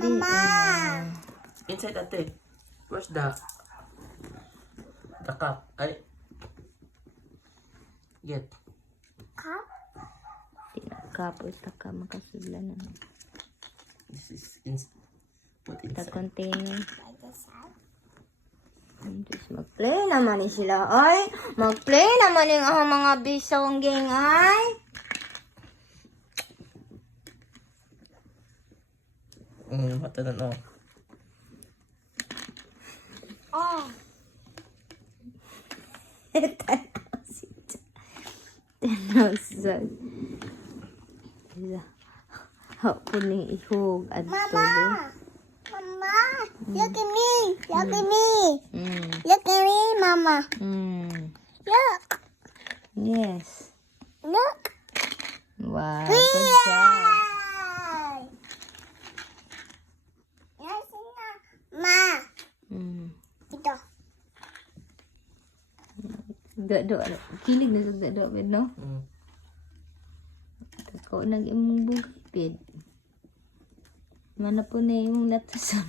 Mama! Inside ate. Where's the cup? Ay. Get. Cup? Kapos taka makasudla na. This is put The inside. container. By the side? Tapos mag-play naman ni sila. Ay, mag-play naman yung mga bisong gang ay. Mata na no. Oh. Tenasag. Ako ning ihog at tubig. Mama! Look at me! Look at me! Mm. Look at me, Mama! Mm. Look! Yes. Look! Wow, good job. Yes, Ma! Mm. Ito. Do. Kilig na sa do, no? Ako nag-imong bugay, pid. Mana po na yung natasan.